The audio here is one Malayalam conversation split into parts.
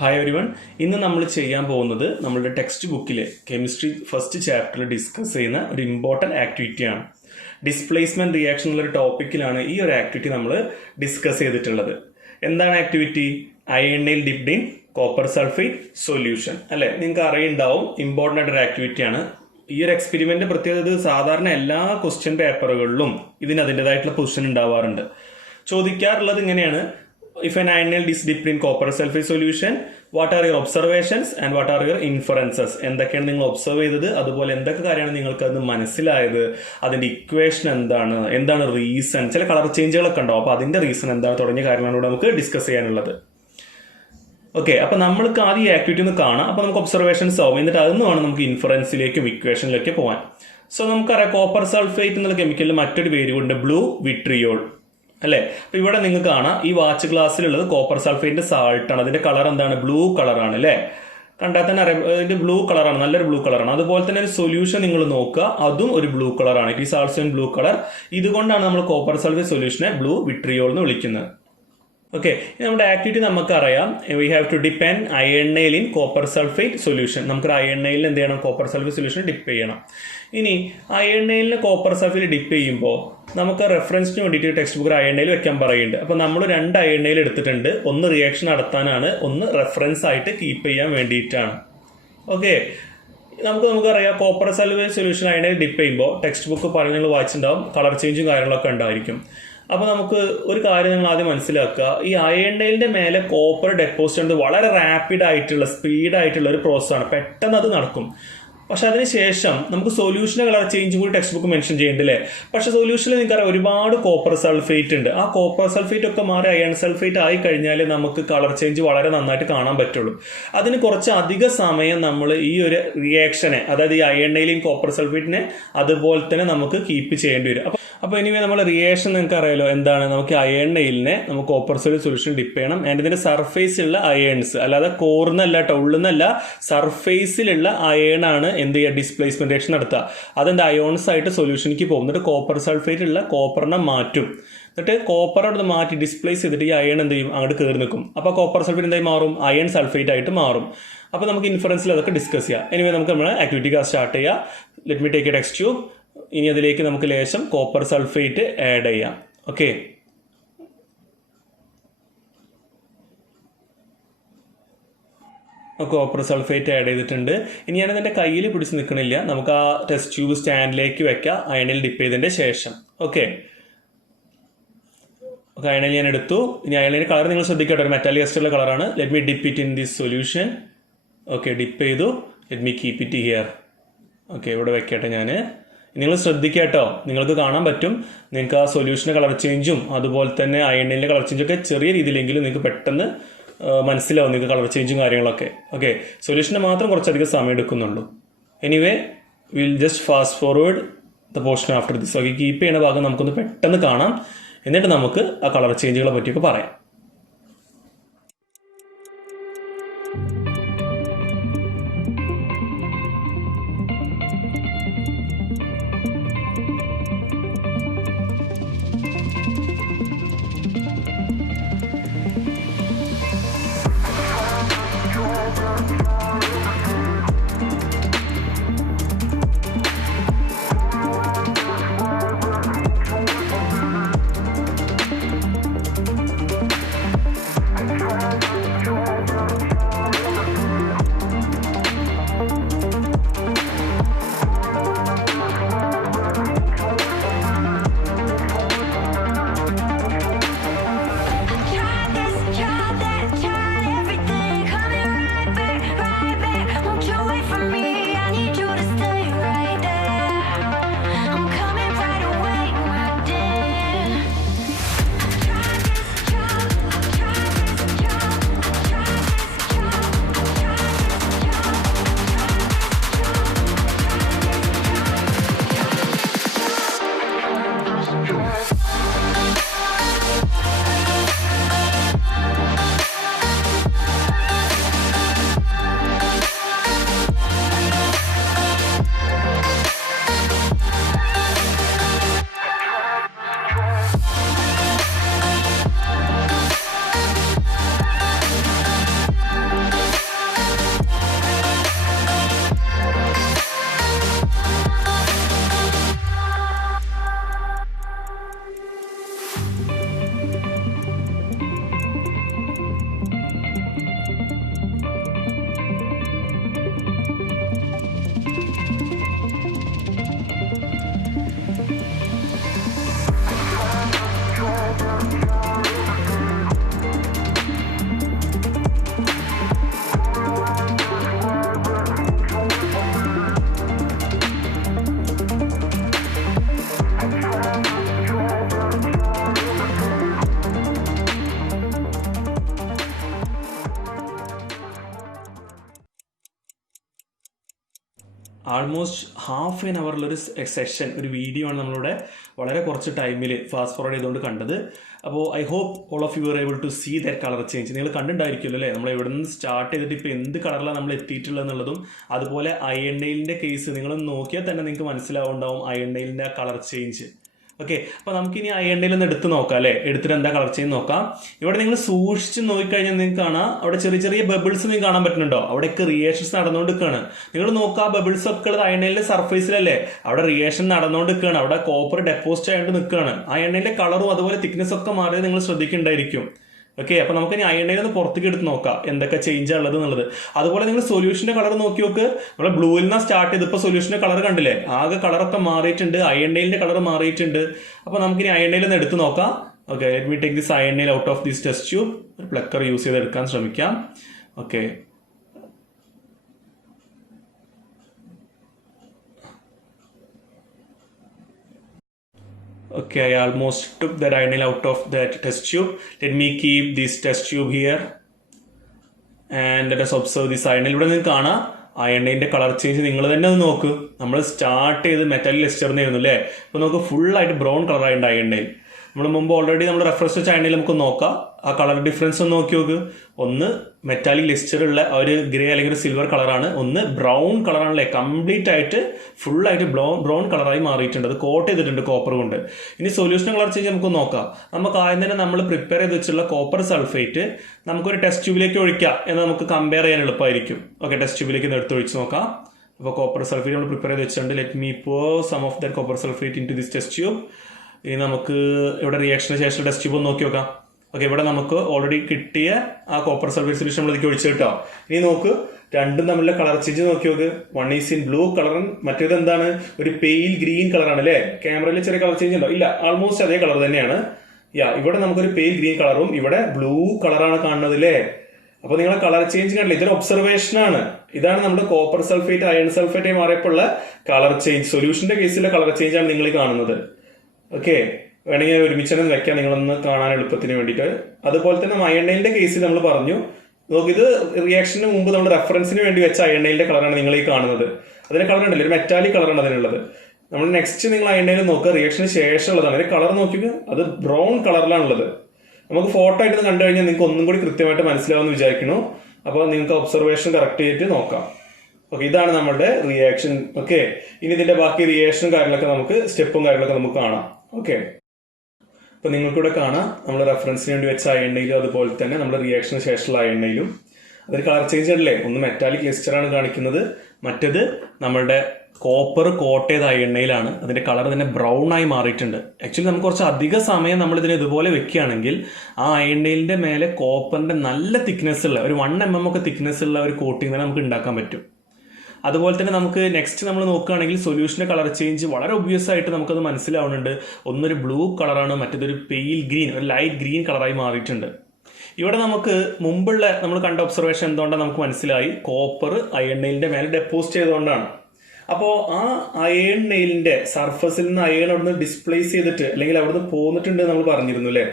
Hi everyone, ഇന്ന് നമ്മൾ ചെയ്യാൻ പോകുന്നത് നമ്മുടെ ടെക്സ്റ്റ് ബുക്കിലെ കെമിസ്ട്രി ഫസ്റ്റ് ചാപ്റ്ററിൽ ഡിസ്കസ് ചെയ്യുന്ന ഒരു ഇമ്പോർട്ടൻറ്റ് ആക്ടിവിറ്റിയാണ്. ഡിസ്പ്ലേസ്മെന്റ് റിയാക്ഷൻ എന്നുള്ള ടോപ്പിക്കിലാണ് ഈ ഒരു ആക്ടിവിറ്റി നമ്മൾ ഡിസ്കസ് ചെയ്തിട്ടുള്ളത്. എന്താണ് activity? Iron nail dipped in copper sulphate solution അല്ലേ? നിങ്ങൾക്ക് അറിയുണ്ടാവും, ഇമ്പോർട്ടൻ്റ് ആയിട്ടൊരു ആക്ടിവിറ്റിയാണ്. ഈ ഒരു എക്സ്പെരിമെന്റ് പ്രത്യേകത സാധാരണ എല്ലാ ക്വസ്റ്റ്യൻ പേപ്പറുകളിലും ഇതിന് അതിൻ്റെതായിട്ടുള്ള പൊസിഷൻ ഉണ്ടാവാറുണ്ട്. ചോദിക്കാറുള്ളത് ഇങ്ങനെയാണ്: if an ionyl is dipped in copper sulfate solution, what are your observations and what are your inferences? എന്തൊക്കെയാണ് നിങ്ങൾ ഒബ്സർവ് ചെയ്തത്, അതുപോലെ എന്തൊക്കെ കാര്യമാണ് നിങ്ങൾക്ക് അത് മനസ്സിലായത്, അതിന്റെ ഇക്വേഷൻ എന്താണ് റീസൺ, ചില കളർ ചേഞ്ചുകളൊക്കെ ഉണ്ടാവും, അപ്പോൾ അതിന്റെ റീസൺ എന്താണ് തുടങ്ങിയ കാര്യങ്ങളോട് നമുക്ക് ഡിസ്കസ് ചെയ്യാനുള്ളത്. ഓക്കെ, അപ്പൊ നമ്മൾക്ക് ആദ്യം ഈ ആക്ടിവിറ്റി ഒന്ന് കാണാം. അപ്പൊ നമുക്ക് ഒബ്സർവേഷൻസ് ആവും, എന്നിട്ട് അതൊന്നും വേണം നമുക്ക് ഇൻഫറൻസിലേക്കും ഇക്വേഷനിലേക്കും പോകാൻ. സോ നമുക്കറിയാം, കോപ്പർ സൾഫേറ്റ് എന്നുള്ള കെമിക്കലിന് മറ്റൊരു പേര് കൊണ്ട് ബ്ലൂ വിട്രിയോൾ അല്ലേ? അപ്പൊ ഇവിടെ നിങ്ങൾക്ക് കാണാം, ഈ വാച്ച് ഗ്ലാസ്സിലുള്ളത് കോപ്പർ സൾഫേറ്റിന്റെ സാൾട്ട് ആണ്. അതിന്റെ കളർ എന്താണ്? ബ്ലൂ കളറാണ് അല്ലേ? കണ്ടാൽ തന്നെ അറിയാം, ഇതിന്റെ ബ്ലൂ കളറാണ്, നല്ലൊരു ബ്ലൂ കളറാണ്. അതുപോലെ തന്നെ ഒരു സൊല്യൂഷൻ നിങ്ങൾ നോക്കുക, അതും ഒരു ബ്ലൂ കളറാണ്. It is also in blue colour. ഇതുകൊണ്ടാണ് നമ്മൾ കോപ്പർ സൾഫേറ്റ് സൊല്യൂഷനെ ബ്ലൂ വിട്രിയോൾ എന്ന് വിളിക്കുന്നത്. ഓക്കെ, നമ്മുടെ ആക്ടിവിറ്റി നമുക്കറിയാം. We have to dip an iron nail in copper sulphate solution. നമുക്ക് അയണൈലിന് എന്ത് ചെയ്യണം? കോപ്പർ സൾഫേറ്റ് സൊല്യൂഷൻ ഡിപ്പ് ചെയ്യണം. ഇനി അയണൈലിന് കോപ്പർ സൾഫേറ്റ് ഡിപ്പ് ചെയ്യുമ്പോൾ നമുക്ക് റെഫറൻസിന് വേണ്ടിയിട്ട് ടെക്സ്റ്റ് ബുക്ക് അയണൈൽ വെക്കാൻ പറയുന്നുണ്ട്. അപ്പോൾ നമ്മൾ 2 അയണൈൽ എടുത്തിട്ടുണ്ട്. ഒന്ന് റിയാക്ഷൻ നടത്താനാണ്, ഒന്ന് റെഫറൻസ് ആയിട്ട് കീപ്പ് ചെയ്യാൻ വേണ്ടിയിട്ടാണ്. ഓക്കെ, നമുക്കറിയാം, കോപ്പർ സൾഫേറ്റ് സൊല്യൂഷൻ അയണൈൽ ഡിപ്പ് ചെയ്യുമ്പോൾ ടെക്സ്റ്റ് ബുക്ക് പറയുന്നത് വായിച്ചിട്ടുണ്ടാവും, കളർ ചേഞ്ചും കാര്യങ്ങളൊക്കെ ഉണ്ടായിരിക്കും. അപ്പോൾ നമുക്ക് ഒരു കാര്യം നിങ്ങൾ ആദ്യം മനസ്സിലാക്കുക, ഈ അയണൈലിന്റെ മേലെ കോപ്പർ ഡെപ്പോസിറ്റ് ചെയ്യുന്നത് വളരെ റാപ്പിഡ് ആയിട്ടുള്ള, സ്പീഡായിട്ടുള്ള ഒരു പ്രോസസ്സാണ്. പെട്ടെന്ന് അത് നടക്കും. പക്ഷെ അതിനുശേഷം നമുക്ക് സൊല്യൂഷന് കളർ ചേഞ്ച് കൂടി ടെക്സ്റ്റ് ബുക്ക് മെൻഷൻ ചെയ്യുന്നുണ്ട് അല്ലേ? പക്ഷെ സൊല്യൂഷനിൽ നിങ്ങൾക്കറിയാം, ഒരുപാട് കോപ്പർ സൾഫേറ്റ് ഉണ്ട്. ആ കോപ്പർ സൾഫേറ്റ് ഒക്കെ മാറി അയൺ സൾഫേറ്റ് ആയി കഴിഞ്ഞാൽ നമുക്ക് കളർ ചേഞ്ച് വളരെ നന്നായിട്ട് കാണാൻ പറ്റുള്ളൂ. അതിന് കുറച്ച് അധിക സമയം നമ്മൾ ഈ ഒരു റിയാക്ഷനെ, അതായത് ഈ അയണൈലിൻ കോപ്പർ സൾഫേറ്റിനെ അതുപോലെ തന്നെ നമുക്ക് കീപ്പ് ചെയ്യേണ്ടി വരും. അപ്പോൾ എനിവേ നമ്മൾ റിയാക്ഷൻ നിങ്ങൾക്ക് അറിയാലോ എന്താണ്? നമുക്ക് അയണൈലിനെ നമുക്ക് കോപ്പർ സൾഫേറ്റ് സൊല്യൂഷൻ ഡിപ്പ് ചെയ്യണം. ആൻഡ് ഇതിന്റെ സർഫേസിലുള്ള അയൺസ്, അല്ലാതെ കോർന്നല്ല കേട്ടോ, ഉള്ളുന്നല്ല, സർഫേസിലുള്ള അയണാണ് എന്ത് ചെയ്യുക? ഡിസ്പ്ലേസ്മെന്റ് റിയാക്ഷൻ നടത്തുക. അതെന്താ? അയോൺസ് ആയിട്ട് സൊല്യൂഷനിലേക്ക് പോകും. എന്നിട്ട് കോപ്പർ സൾഫേറ്റ് ഉള്ള കോപ്പറിനെ മാറ്റും. എന്നിട്ട് കോപ്പർ അവിടെ മാറ്റി ഡിസ്പ്ലേസ് ചെയ്തിട്ട് ഈ അയൺ എന്ത് ചെയ്യും? അങ്ങോട്ട് കയറി നിൽക്കും. അപ്പോൾ കോപ്പർ സൾഫേറ്റ് എന്തായി മാറും? അയൺ സൾഫേറ്റ് ആയിട്ട് മാറും. അപ്പോൾ നമുക്ക് ഇൻഫറൻസിൽ അതൊക്കെ ഡിസ്കസ് ചെയ്യാം. എനിവേ നമുക്ക് നമ്മുടെ ആക്ടിവിറ്റി സ്റ്റാർട്ട് ചെയ്യാം. Let me take A text tube. ഇനി അതിലേക്ക് നമുക്ക് ലേശം കോപ്പർ സൾഫേറ്റ് ആഡ് ചെയ്യാം. ഓക്കെ, കോപ്പർ സൾഫേറ്റ് ആഡ് ചെയ്തിട്ടുണ്ട്. ഇനി ഞാനതിൻ്റെ കയ്യിൽ പിടിച്ച് നിൽക്കണില്ല, നമുക്ക് ആ ടെസ്റ്റ് ട്യൂബ് സ്റ്റാൻഡിലേക്ക് വെക്കാം അയണിൽ ഡിപ്പ് ചെയ്തതിൻ്റെ ശേഷം. ഓക്കെ, അയണിൽ ഞാൻ എടുത്തു. ഇനി അയണിൻ്റെ കളർ നിങ്ങൾ ശ്രദ്ധിക്കട്ടെ, ഒരു മെറ്റാലിക് എസ്റ്ററുള്ള കളറാണ്. Let me dip it in this solution. Okay, dip ചെയ്തു. Let me keep it here. Okay, ഇവിടെ വെക്കട്ടെ ഞാൻ. നിങ്ങൾ ശ്രദ്ധിക്കുക കേട്ടോ, നിങ്ങൾക്ക് കാണാൻ പറ്റും, നിങ്ങൾക്ക് ആ സൊല്യൂഷൻ്റെ കളർ ചേഞ്ചും അതുപോലെ തന്നെ അയണിൻ്റെ കളർ ചേഞ്ചും ഒക്കെ ചെറിയ രീതിയിലെങ്കിലും നിങ്ങൾക്ക് പെട്ടെന്ന് മനസ്സിലാവും, നിങ്ങൾക്ക് കളർ ചേഞ്ചും കാര്യങ്ങളൊക്കെ. ഓക്കെ, സൊല്യൂഷന് മാത്രം കുറച്ചധികം സമയം എടുക്കുന്നുള്ളൂ. Anyway will just fast forward the portion after this. Okay, keep ചെയ്യുന്ന ഭാഗം നമുക്കൊന്ന് പെട്ടെന്ന് കാണാം, എന്നിട്ട് നമുക്ക് ആ കളർ ചേഞ്ചുകളെ പറ്റിയൊക്കെ പറയാം. ആൾമോസ്റ്റ് ഹാഫ് ആൻ അവറിലൊരു സെഷൻ, ഒരു വീഡിയോ ആണ് നമ്മളിവിടെ വളരെ കുറച്ച് ടൈമിൽ ഫാസ്റ്റ് ഫോർവേഡ് ചെയ്തുകൊണ്ട് കണ്ടത്. അപ്പോൾ I hope all of you are able to see that colour change. നിങ്ങൾ കണ്ടിട്ടുണ്ടായിരിക്കുമല്ലോ അല്ലേ, നമ്മൾ എവിടെ നിന്ന് സ്റ്റാർട്ട് ചെയ്തിട്ട് ഇപ്പോൾ എന്ത് കളറിലാണ് നമ്മൾ എത്തിയിട്ടുള്ളത് എന്നുള്ളതും. അതുപോലെ അയൺ നെയിലിൻ്റെ കേസ് നിങ്ങൾ നോക്കിയാൽ തന്നെ നിങ്ങൾക്ക് മനസ്സിലാവുണ്ടാവും അയൺ നെയിലിൻ്റെ ആ കളർ ചേഞ്ച്. ഓക്കെ, അപ്പോൾ നമുക്കിനി അയൺ നെയിൽ ഒന്ന് എടുത്ത് നോക്കാം അല്ലേ, എടുത്തിട്ട് എന്താ കളർ ചേഞ്ച് നോക്കാം. ഇവിടെ നിങ്ങൾ സൂക്ഷിച്ച് നോക്കിക്കഴിഞ്ഞാൽ നിങ്ങൾക്ക് കാണാം അവിടെ ചെറിയ ചെറിയ ബബിൾസ് നിങ്ങൾക്ക് കാണാൻ പറ്റുന്നുണ്ടോ, അവിടെയൊക്കെ റിയേഷൻസ് നടന്നുകൊണ്ടിരിക്കുകയാണ്. നിങ്ങൾ നോക്കുക, ബബിൾസ് ഒക്കെ ഉള്ളത് അയൺ നെയിലിന്റെ സർഫേസിലല്ലേ, അവിടെ റിയേഷൻ നടന്നുകൊണ്ടിരിക്കുകയാണ്, അവിടെ കോപ്പർ ഡെപ്പോസിറ്റ് ആയിട്ട് നിൽക്കുകയാണ്. അയൺ നെയിലിന്റെ കളറും അതുപോലെ തിക്നെസ് ഒക്കെ മാറിയത് നിങ്ങൾ ശ്രദ്ധിക്കുന്നുണ്ടായിരിക്കും. ഓക്കെ, അപ്പോൾ നമുക്ക് ഇനി അയൺ നെയിൽ ഒന്ന് പുറത്തേക്ക് എടുത്ത് നോക്കാം എന്തൊക്കെ ചേഞ്ച് ഉള്ളത് എന്നുള്ളത്. അതുപോലെ നിങ്ങൾ സൊല്യൂഷന്റെ കളർ നോക്കി നോക്ക്, നമ്മൾ ബ്ലൂവിൽ നിന്നാണ് സ്റ്റാർട്ട് ചെയ്ത് ഇപ്പോൾ സൊല്യൂഷന്റെ കളർ കണ്ടില്ലേ, ആകെ കളറൊക്കെ മാറിയിട്ടുണ്ട്, അയൺ നെയിലിന്റെ കളർ മാറിയിട്ടുണ്ട്. അപ്പോൾ നമുക്കിനി അയൺ നെയിൽ ഒന്ന് എടുത്ത് നോക്കാം. Okay, let me take this iron nail out of this test tube. ഒരു പ്ലക്കർ യൂസ് ചെയ്ത് എടുക്കാൻ ശ്രമിക്കാം. Okay, okay, I almost took that iron nail out of that test tube. Let me keep this test tube here and let us observe this iron nail. ഇവിടെ നിങ്ങൾക്ക് കാണാം അയൺ നെയിലിന്റെ കളർ ചേഞ്ച് നിങ്ങൾ തന്നെ ഒന്ന് നോക്ക്. നമ്മൾ സ്റ്റാർട്ട് ചെയ്ത് മെറ്റാലിക് ലെസ്റ്ററിനായിരുന്നു അല്ലേ, അപ്പോൾ നമുക്ക് ഫുള്ളായിട്ട് ബ്രൗൺ കളറായിട്ടുണ്ട് അയൺ നെയിൽ. നമ്മൾ മുമ്പ് ഓൾറെഡി നമ്മൾ റെഫറൻസ് വെച്ച അയൺ നെയിൽ നമുക്ക് നോക്കാം, ആ കളർ ഡിഫറൻസ് ഒന്ന് നോക്കി നോക്ക്. ഒന്ന് മെറ്റാലിക് ലെസ്റ്റർ ഉള്ള ഒരു ഗ്രേ അല്ലെങ്കിൽ ഒരു സിൽവർ കളറാണ്, ഒന്ന് ബ്രൗൺ കളറാണല്ലേ, കംപ്ലീറ്റ് ആയിട്ട് ഫുള്ളായിട്ട് ബ്രൗൺ കളറായി മാറിയിട്ടുണ്ട്, അത് കോട്ട് ചെയ്തിട്ടുണ്ട് കോപ്പർ കൊണ്ട്. ഇനി സൊല്യൂഷൻ കളർ ചേഞ്ച് നമുക്ക് നോക്കാം. നമുക്ക് ആദ്യം തന്നെ നമ്മൾ പ്രിപ്പയർ ചെയ്ത് വെച്ചുള്ള കോപ്പർ സൾഫേറ്റ് നമുക്കൊരു ടെസ്റ്റ് ട്യൂബിലേക്ക് ഒഴിക്കാം എന്ന് നമുക്ക് കമ്പയർ ചെയ്യാൻ എളുപ്പമായിരിക്കും. ഓക്കെ, ടെസ്റ്റ് ട്യൂബിലേക്ക് എടുത്ത് ഒഴിച്ച് നോക്കാം. അപ്പോൾ കോപ്പർ സൾഫേറ്റ് നമ്മൾ പ്രിപ്പയർ ചെയ്ത് വെച്ചിട്ടുണ്ട്. Let me pour some of that copper sulphate into this test tube. ഇനി നമുക്ക് ഇവിടെ റിയാക്ഷന് ശേഷം ടെസ്റ്റ് ട്യൂബ് ഒന്ന് നോക്കി നോക്കാം. ഓക്കെ, ഇവിടെ നമുക്ക് ഓൾറെഡി കിട്ടിയ ആ കോപ്പർ സൾഫേറ്റ് സൊല്യൂഷൻ നമ്മൾ ഇതിലേക്ക് ഒഴിച്ചു കിട്ടാം. ഇനി നോക്ക്, രണ്ടും തമ്മിലുള്ള കളർ ചേഞ്ച് നോക്കി നോക്ക്. One is in blue colour, മറ്റേത് എന്താണ്, ഒരു പെയിൽ ഗ്രീൻ കളറാണ് അല്ലേ. ക്യാമറയിൽ ചെറിയ കളർ ചേഞ്ച് ഉണ്ടോ? ഇല്ല, ആൾമോസ്റ്റ് അതേ കളർ തന്നെയാണ്. ഇവിടെ നമുക്കൊരു പെയിൽ ഗ്രീൻ കളറും ഇവിടെ ബ്ലൂ കളറാണ് കാണുന്നത് അല്ലേ. അപ്പൊ നിങ്ങളെ കളർ ചേഞ്ച് കണ്ടില്ല, ഇതൊരു ഒബ്സർവേഷൻ ആണ്. ഇതാണ് നമ്മുടെ കോപ്പർ സൾഫേറ്റ് അയൺ സൾഫേറ്റ് മാറിയപ്പോൾ ഉള്ള കളർ ചേഞ്ച്. സൊല്യൂഷന്റെ കേസിലെ കളർ ചേഞ്ച് ആണ് നിങ്ങൾ കാണുന്നത്. ഓക്കെ, വേണമെങ്കിൽ ഒരുമിച്ച് തന്നെ വെക്കാം നിങ്ങളൊന്ന് കാണാൻ എളുപ്പത്തിന് വേണ്ടിയിട്ട്. അതുപോലെ തന്നെ അയൺ നെയിലിന്റെ കേസിൽ നമ്മൾ പറഞ്ഞു നോക്കി, ഇത് റിയാക്ഷന് മുമ്പ് നമ്മൾ റെഫറൻസിന് വേണ്ടി വെച്ച അയൺ നെയിലിന്റെ കളറാണ് നിങ്ങൾ ഈ കാണുന്നത്. അതിന്റെ കളർ ഉണ്ടല്ലോ, ഒരു മെറ്റാലിക് കളറാണ് അതിനുള്ളത്. നമ്മൾ നെക്സ്റ്റ് നിങ്ങൾ അയൺ നെയിൽ നോക്കുക, റിയാക്ഷന് ശേഷമുള്ളതാണ്. അതിന്റെ കളർ നോക്കിയത് അത് ബ്രൗൺ കളറിലാണുള്ളത്. നമുക്ക് ഫോട്ടോ ആയിട്ട് കണ്ടു കഴിഞ്ഞാൽ നിങ്ങൾക്ക് ഒന്നും കൂടി കൃത്യമായിട്ട് മനസ്സിലാവുമെന്ന് വിചാരിക്കുന്നു. അപ്പോൾ നിങ്ങൾക്ക് ഒബ്സർവേഷൻ കറക്റ്റ് ചെയ്തിട്ട് നോക്കാം. ഓക്കെ, ഇതാണ് നമ്മുടെ റിയാക്ഷൻ. ഓക്കെ, ഇനി ഇതിന്റെ ബാക്കി റിയാക്ഷനും കാര്യങ്ങളൊക്കെ നമുക്ക് സ്റ്റെപ്പും കാര്യങ്ങളൊക്കെ നമുക്ക് കാണാം. ഓക്കെ, അപ്പൊ നിങ്ങൾക്കിവിടെ കാണാം നമ്മൾ റെഫറൻസിന് വേണ്ടി വെച്ച അയൺ നെയിലും അതുപോലെ തന്നെ നമ്മുടെ റിയാക്ഷന് ശേഷമുള്ള അയൺ നെയിലും. അതിൽ കളർ ചേഞ്ച് ഉണ്ടല്ലേ, ഒന്ന് മെറ്റാലിക് ലെസ്റ്ററാണ് കാണിക്കുന്നത്, മറ്റേത് നമ്മളുടെ കോപ്പർ കോട്ട് ചെയ്ത അയൺ നെയിലാണ്. അതിന്റെ കളർ തന്നെ ബ്രൗൺ ആയി മാറിയിട്ടുണ്ട്. ആക്ച്വലി നമുക്ക് കുറച്ച് അധിക സമയം നമ്മൾ ഇതിനെ ഇതുപോലെ വെക്കുകയാണെങ്കിൽ ആ അയൺ നെയിലിന്റെ മേലെ കോപ്പറിന്റെ നല്ല തിക്നെസ് ഉള്ള ഒരു 1 mm ഒക്കെ തിക്നെസ് ഉള്ള ഒരു കോട്ടിങ് തന്നെ നമുക്ക് ഉണ്ടാക്കാൻ പറ്റും. അതുപോലെ തന്നെ നമുക്ക് നെക്സ്റ്റ് നമ്മൾ നോക്കുകയാണെങ്കിൽ സൊല്യൂഷന്റെ കളർ ചേഞ്ച് വളരെ ഒബ്വിയസ് ആയിട്ട് നമുക്കത് മനസ്സിലാവുന്നുണ്ട്. ഒന്നൊരു ബ്ലൂ കളറാണ്, മറ്റേതൊരു പെയിൽ ഗ്രീൻ, ഒരു ലൈറ്റ് ഗ്രീൻ കളറായി മാറിയിട്ടുണ്ട്. ഇവിടെ നമുക്ക് മുമ്പുള്ള നമ്മൾ കണ്ട ഒബ്സർവേഷൻ എന്തുകൊണ്ടാണ് നമുക്ക് മനസ്സിലായി, കോപ്പർ അയൺ നെയിലിന്റെ മേലെ ഡെപ്പോസിറ്റ് ചെയ്തുകൊണ്ടാണ്. അപ്പോൾ ആ അയൺ നെയിലിന്റെ സർഫസിൽ നിന്ന് അയൺ അവിടുന്ന് ഡിസ്പ്ലേസ് ചെയ്തിട്ട് അല്ലെങ്കിൽ അവിടുന്ന് പോന്നിട്ടുണ്ട് നമ്മൾ പറഞ്ഞിരുന്നു അല്ലേ.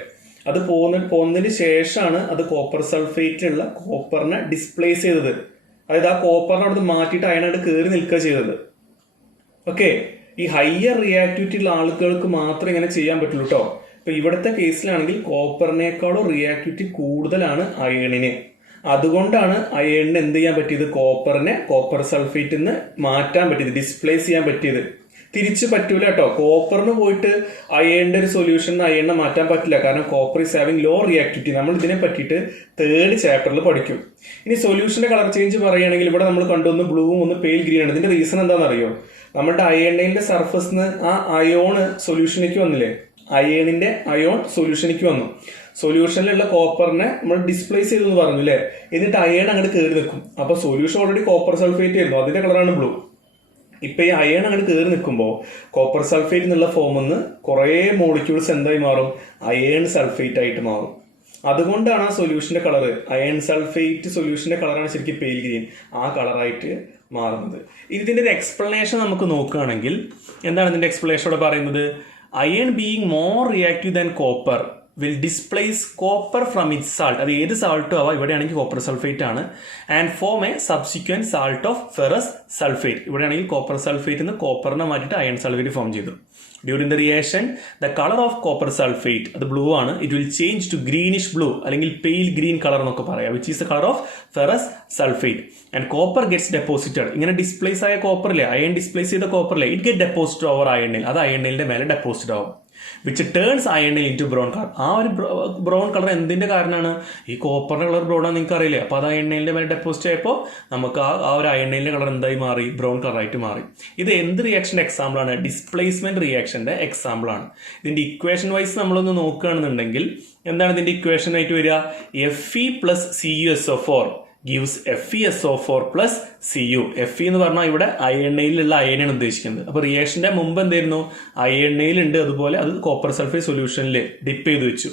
അത് പോകുന്നതിന് ശേഷമാണ് അത് കോപ്പർ സൾഫേറ്റിലുള്ള കോപ്പറിനെ ഡിസ്പ്ലേസ് ചെയ്തത്. അതായത് ആ കോപ്പറിനെ അവിടുന്ന് മാറ്റിയിട്ട് അയണായിട്ട് കയറി നിൽക്കുക ചെയ്തത്. ഓക്കെ, ഈ ഹയർ റിയാക്ടിവിറ്റി ഉള്ള ആളുകൾക്ക് മാത്രമേ ഇങ്ങനെ ചെയ്യാൻ പറ്റുള്ളൂ കേട്ടോ. ഇപ്പൊ ഇവിടുത്തെ കേസിലാണെങ്കിൽ കോപ്പറിനേക്കാളും റിയാക്ടിവിറ്റി കൂടുതലാണ് അയണിന്. അതുകൊണ്ടാണ് അയണിന് എന്ത് ചെയ്യാൻ പറ്റിയത്, കോപ്പറിനെ കോപ്പർ സൾഫേറ്റിൽ നിന്ന് മാറ്റാൻ പറ്റിയത്, ഡിസ്പ്ലേസ് ചെയ്യാൻ പറ്റിയത്. തിരിച്ച് പറ്റൂല കേട്ടോ. കോപ്പറിന് പോയിട്ട് അയണിന്റെ ഒരു സൊല്യൂഷൻ അയണിനെ മാറ്റാൻ പറ്റില്ല, കാരണം copper is having low reactivity. നമ്മൾ ഇതിനെ പറ്റിയിട്ട് 3rd ചാപ്റ്ററിൽ പഠിക്കും. ഇനി സൊല്യൂഷന്റെ കളർ ചേഞ്ച് പറയുകയാണെങ്കിൽ ഇവിടെ നമ്മൾ കണ്ടു, ഒന്ന് ബ്ലൂവും ഒന്ന് പെയിൽ ഗ്രീൻ ആണ്. ഇതിന്റെ റീസൺ എന്താണെന്ന് അറിയോ, നമ്മുടെ അയണിന്റെ സർഫസിന് ആ അയോണ് സൊല്യൂഷനിലേക്ക് വന്നില്ലേ, അയണിന്റെ അയോൺ സൊല്യൂഷനിലേക്ക് വന്നു. സൊല്യൂഷനിലുള്ള കോപ്പറിനെ നമ്മൾ ഡിസ്പ്ലേസ് ചെയ്തു എന്ന് പറഞ്ഞു അല്ലേ. എന്നിട്ട് അയൺ അങ്ങോട്ട് കയറി നിൽക്കും. അപ്പൊ സൊല്യൂഷൻ ഓൾറെഡി കോപ്പർ സൾഫേറ്റ് ആയിരുന്നു, അതിന്റെ കളറാണ് ബ്ലൂ. ഇപ്പൊ ഈ അയൺ അങ്ങോട്ട് കയറി നിൽക്കുമ്പോൾ കോപ്പർ സൾഫേറ്റ് എന്നുള്ള ഫോമിൽ നിന്ന് കുറെ മോളിക്യൂൾസ് എന്തായി മാറും, അയൺ സൾഫേറ്റ് ആയിട്ട് മാറും. അതുകൊണ്ടാണ് ആ സൊല്യൂഷന്റെ കളർ, അയൺ സൾഫേറ്റ് സൊല്യൂഷന്റെ കളറാണ് ശരിക്കും പെയിൽ ഗ്രീൻ, ആ കളറായിട്ട് മാറുന്നത്. ഇതിന്റെ ഒരു എക്സ്പ്ലനേഷൻ നമുക്ക് നോക്കുകയാണെങ്കിൽ എന്താണ് ഇതിന്റെ എക്സ്പ്ലനേഷൻ ഇവിടെ പറയുന്നത്, iron being more reactive than copper will displace copper from it salt. അത് ഏത് സാൾട്ടും ആവാം, ഇവിടെയാണെങ്കിൽ കോപ്പർ സൾഫേറ്റ് ആണ്. And form a subsequent salt of ferrous sulphate. ഇവിടെയാണെങ്കിൽ കോപ്പർ സൾഫേറ്റ് നിന്ന് കോപ്പറിനെ മാറ്റിയിട്ട് അയൺ സൾഫേറ്റ് ഫോം ചെയ്തു. During the reaction the colour of copper sulphate, അത് ബ്ലൂ ആണ്, it will change to greenish blue അല്ലെങ്കിൽ പെയിൽ ഗ്രീൻ കളർ എന്നൊക്കെ പറയാം, which is the colour of ferrous sulphate. And copper gets deposited. ഇങ്ങനെ ഡിസ്പ്ലേസ് ആയ കോപ്പറില്ലേ, അയൺ ഡിസ്പ്ലേസ് ചെയ്ത കോപ്പറില്ലേ, it get deposit over iron nail. അത് അയണിലിന്റെ മേലെ ഡെപ്പോസിറ്റ് ആവും. Which turns iron nail into brown colour. ആ ഒരു ബ്രൗൺ കളർ എന്തിന്റെ കാരണമാണ്? ഈ കോപ്പറിന്റെ കളർ ബ്രൗൺ ആണ്, നിങ്ങൾക്ക് അറിയില്ലേ. അപ്പോൾ അത് അയണിലിന്റെ മേലെ ഡെപ്പോസിറ്റ് ആയപ്പോൾ നമുക്ക് ആ ഒരു അയണിലിന്റെ കളർ എന്തായി മാറി? ബ്രൗൺ കളറായിട്ട് മാറി. ഇത് എന്ത് റിയാക്ഷന്റെ എക്സാമ്പിൾ ആണ്? ഡിസ്പ്ലേസ്മെന്റ് റിയാക്ഷന്റെ എക്സാമ്പിൾ ആണ്. ഇതിന്റെ ഇക്വേഷൻ വൈസ് നമ്മളൊന്ന് നോക്കുകയാണെന്നുണ്ടെങ്കിൽ എന്താണ് ഇതിന്റെ ഇക്വേഷൻ ആയിട്ട് വരിക? Fe plus CuSO4 gives FeSO4 plus Cu. Fe എന്ന് പറഞ്ഞാൽ ഇവിടെ അയണയിലുള്ള അയനാണ് ഉദ്ദേശിക്കുന്നത്. അപ്പോൾ റിയാക്ഷന്റെ മുമ്പ് എന്തായിരുന്നു? അയണയിലുണ്ട്, അതുപോലെ അത് കോപ്പർ സൾഫേറ്റ് സൊല്യൂഷനിൽ ഡിപ്പ് ചെയ്ത് വെച്ചു.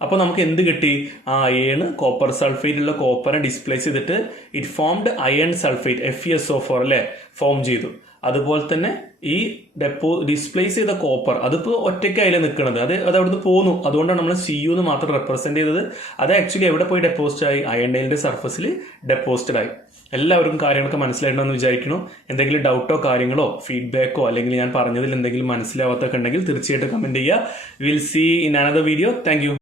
അപ്പോൾ നമുക്ക് എന്ത് കിട്ടി? ആ അയൺ കോപ്പർ സൾഫേറ്റിലുള്ള കോപ്പറെ ഡിസ്പ്ലേസ് ചെയ്തിട്ട് it formed iron sulphate FeSO4 അല്ലേ ഫോം ചെയ്തു. അതുപോലെ തന്നെ ഈ ഡിസ്പ്ലേസ് ചെയ്ത കോപ്പർ അതിപ്പോൾ ഒറ്റയ്ക്കായാലും നിൽക്കുന്നത്, അത് അവിടുന്ന് പോന്നു. അതുകൊണ്ടാണ് നമ്മൾ Cu എന്ന് മാത്രം റെപ്രസെന്റ് ചെയ്തത്. അത് ആക്ച്വലി എവിടെ പോയി ഡെപ്പോസിറ്റ് ആയി? അയണിന്റെ സർഫസിൽ ഡെപ്പോസിറ്റഡ് ആയി. എല്ലാവർക്കും കാര്യങ്ങളൊക്കെ മനസ്സിലായിട്ടുണ്ടെന്ന് വിചാരിക്കുന്നു. എന്തെങ്കിലും ഡൗട്ടോ കാര്യങ്ങളോ ഫീഡ്ബാക്കോ അല്ലെങ്കിൽ ഞാൻ പറഞ്ഞതിൽ എന്തെങ്കിലും മനസ്സിലാവാത്തൊക്കെ ഉണ്ടെങ്കിൽ തീർച്ചയായിട്ടും കമന്റ് ചെയ്യുക. Will see in another video. Thank U.